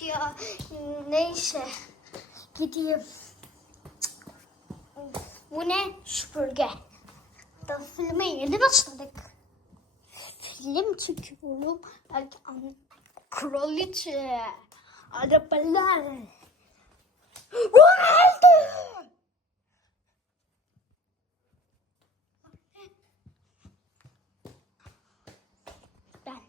Ya. Neyse. Gideyim. Bu ne? Süpürge. Da filme yeni başladık. Film çekiyorum. Belki an- kraliçe. Arabalar. Ronaldo. Ben.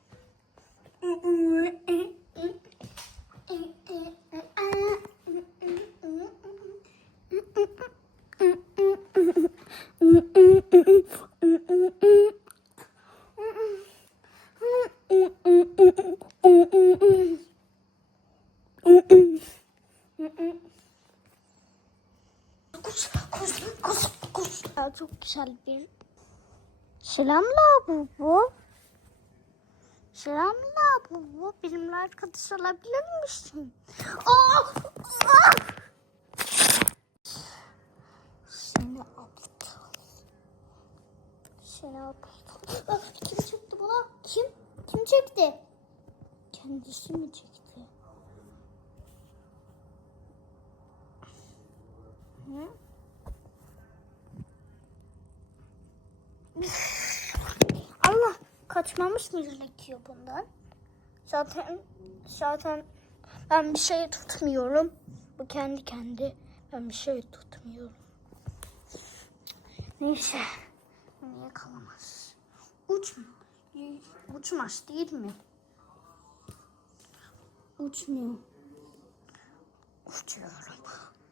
Kus, kus, kus, kus. Ya çok güzel bir Selamla bu bu. Selamla bu bu. Benimle arkadaş olabilir misin? Aa! Aa! Seni aptal. Aptal. Ah, Kim çekti bunu? Kim? Kim çekti? Kendisi mi çekti? Hı? Allah kaçmamış mı gerekiyor bundan? Zaten zaten ben bir şey tutmuyorum. Bu kendi kendi ben bir şey tutmuyorum. Neyse. Niye kalamaz? Uç? Uçmaz değil mi? Uçmuyor. Uçuyorum.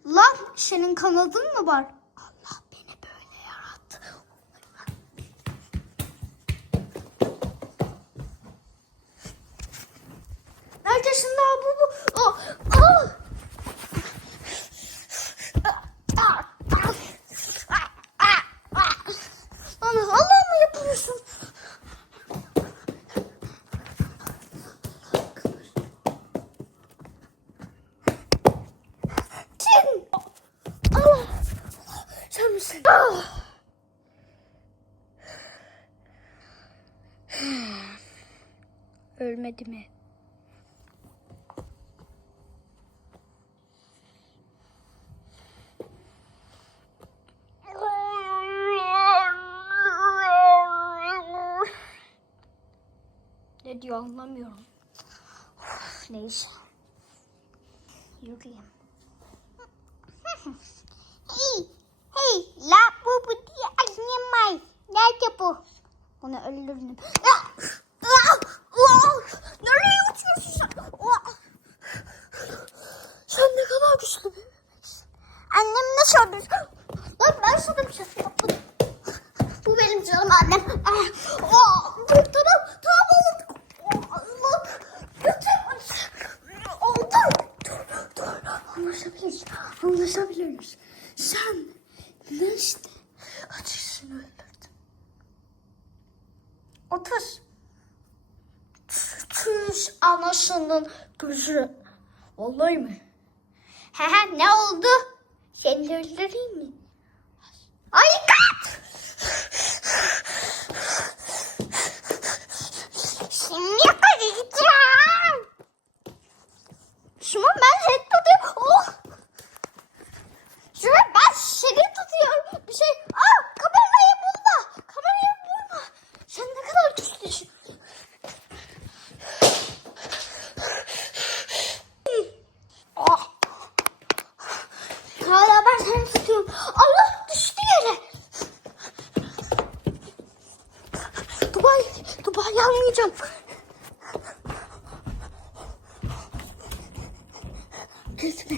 Lan senin kanadın mı var? Allah beni böyle yarattı. Neredesin daha bu bu? Oh, oh. Lan Allah mı yapıyorsun? Kim? Allah. Sen misin? Ah. Ölmedi mi? Ne diyor anlamıyorum. Uf, Neyse. Yürüyeyim. hey, la bu bu diye annem var. Nerede bu? Onu öldürdüm. Ah! Ah! Ah! Nereye uçuyorsun sen? Sen ne kadar güçlü bir bebeksin. Annem ne söylüyor? Lan ben sana bir şey yapmadım. Bu benim canım annem. Dur tamam tamam oğlum. Allah götür. Oh, dur dur dur. Anlaşabiliriz. Anlaşabiliriz. Sen ne işte acısını öldürdün. Otur. Tüş anasının gözü. Vallahi mi? He he ne oldu? Seni öldüreyim mi? Ay kaç! Şimdi yakalayacağım. Şunu ben seni tutuyorum. Oh! Şunu ben seni tutuyorum. Bir şey... Aa, kamerayı bulma. Kamerayı bulma. Sen ne kadar güçlüsün. Oh! Hala ben seni tutuyorum. Allah düştü yere. Dubai, Dubai almayacağım. Gitme,